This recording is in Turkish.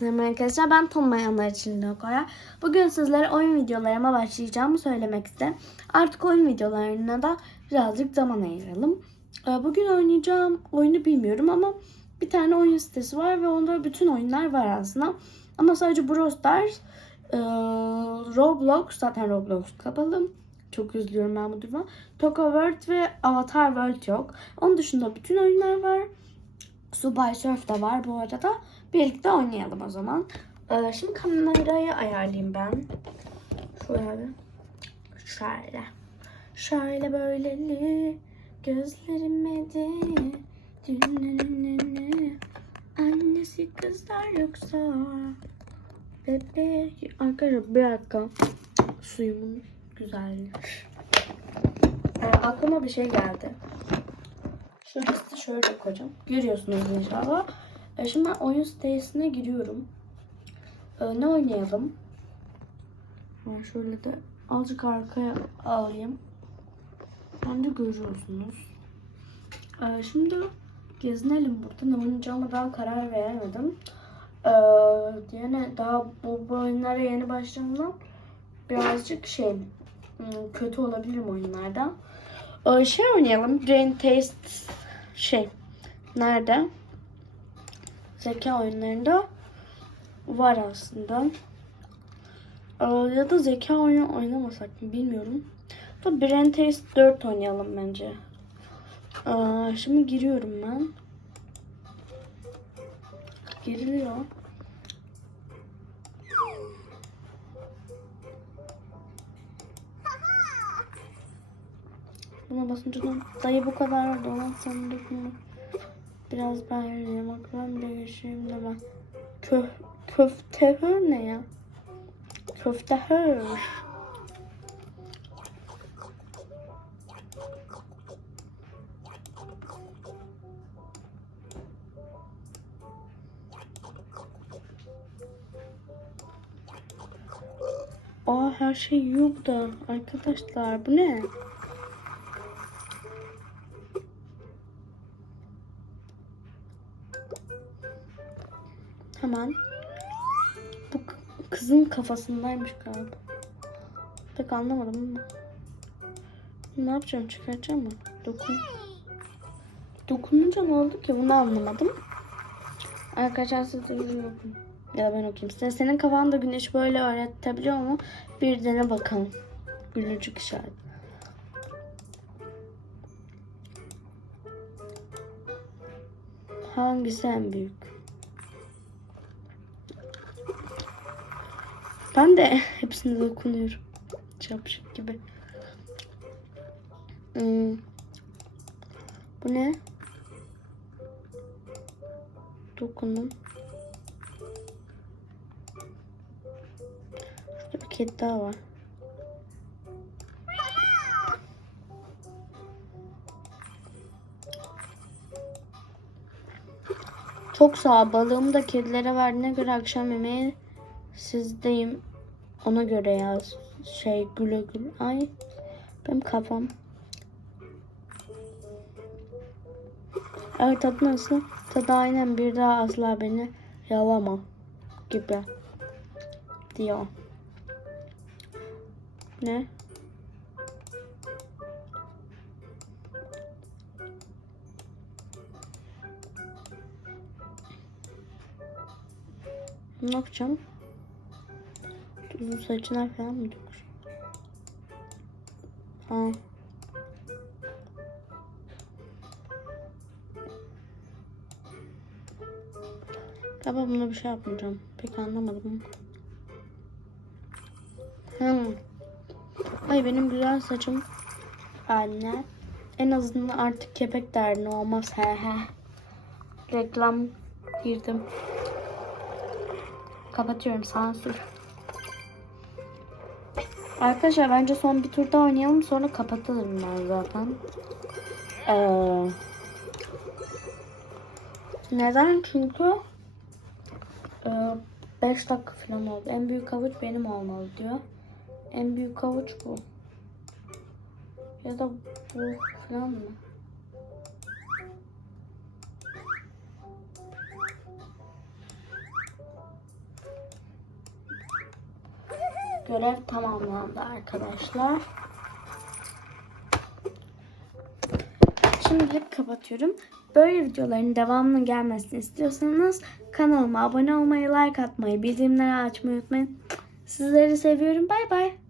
Merhaba arkadaşlar ben tanımayanlar için Lokoya. Bugün sizlere oyun videolarıma başlayacağımı söylemek istedim. Artık oyun videolarına da birazcık zaman ayıralım. Ee, Bugün oynayacağım oyunu bilmiyorum ama bir tane oyun sitesi var ve onda bütün oyunlar var aslında. Ama sadece Brawl Stars, ee, Roblox, zaten Roblox kapalı. Çok üzülüyorum ben bu duruma. Toka World ve Avatar World yok. Onun dışında bütün oyunlar var. Subway Surf da var bu arada. Birlikte oynayalım o zaman. Ee, şimdi kamerayı ayarlayayım ben. Şöyle. Şöyle. Şöyle böyle gözlerime de dünlenene annesi kızlar yoksa bebek arkadaşlar bir dakika suyumun güzelliği. Ee, aklıma bir şey geldi. Şu listi şöyle koyacağım. Görüyorsunuz inşallah. E, şimdi ben oyun sitesine giriyorum. E, ne oynayalım? Ben şöyle de azıcık arkaya alayım. Bence görüyorsunuz. E, şimdi gezinelim burada. Ne oynayacağıma daha karar veremedim. E, yani daha bu, oyunlara yeni başladığımdan birazcık şey hmm, kötü olabilirim oyunlarda. Şey oynayalım. Brain Taste şey nerede? Zeka oyunlarında var aslında. Ee, ya da zeka oyunu oynamasak mı bilmiyorum. Da Brain Taste 4 oynayalım bence. Ee, şimdi giriyorum ben. Giriliyor. Buna basınca da dayı bu kadar dolan sandık mı? Biraz ben yürüyeyim. Aklıma bile geçeyim de ben. Kö köftehör ne ya? Köftehör. Aa her şey bu da. Arkadaşlar bu ne? Hemen. Bu kızın kafasındaymış galiba. Pek anlamadım ama. Ne yapacağım? Çıkaracağım mı? Dokun. Dokununca ne oldu ki? Bunu anlamadım. Arkadaşlar siz de. Ya ben okuyayım size. Senin kafanda güneş böyle öğretebiliyor mu? Bir dene bakalım. Gülücük işareti. Hangisi en büyük? Ben de hepsine dokunuyorum. Çapşık gibi. Hmm. Bu ne? Dokunun. Şurada bir kedi daha var. Çok sağ. Balığımı da kedilere verdiğine göre akşam yemeği sizdeyim. Ona göre yaz. Şey güle güle. Ay benim kafam. Evet tadı nasıl? Tadı aynen bir daha asla beni yalama gibi diyor. Ne? Ne yapacağım? Uzun saçına falan mı dökür? Ha. Galiba buna bir şey yapmayacağım. Pek anlamadım. Hmm. Ay benim güzel saçım haline. En azından artık kepek derdin olmaz. He he. Reklam girdim. Kapatıyorum sansür. Arkadaşlar bence son bir tur daha oynayalım sonra kapatırım ben zaten. Ee, neden? Çünkü 5 dakika falan oldu. En büyük havuç benim olmalı diyor. En büyük havuç bu. Ya da bu falan mı? Görev tamamlandı arkadaşlar. Şimdilik kapatıyorum. Böyle videoların devamının gelmesini istiyorsanız kanalıma abone olmayı, like atmayı, bildirimleri açmayı unutmayın. Sizleri seviyorum. Bay bay.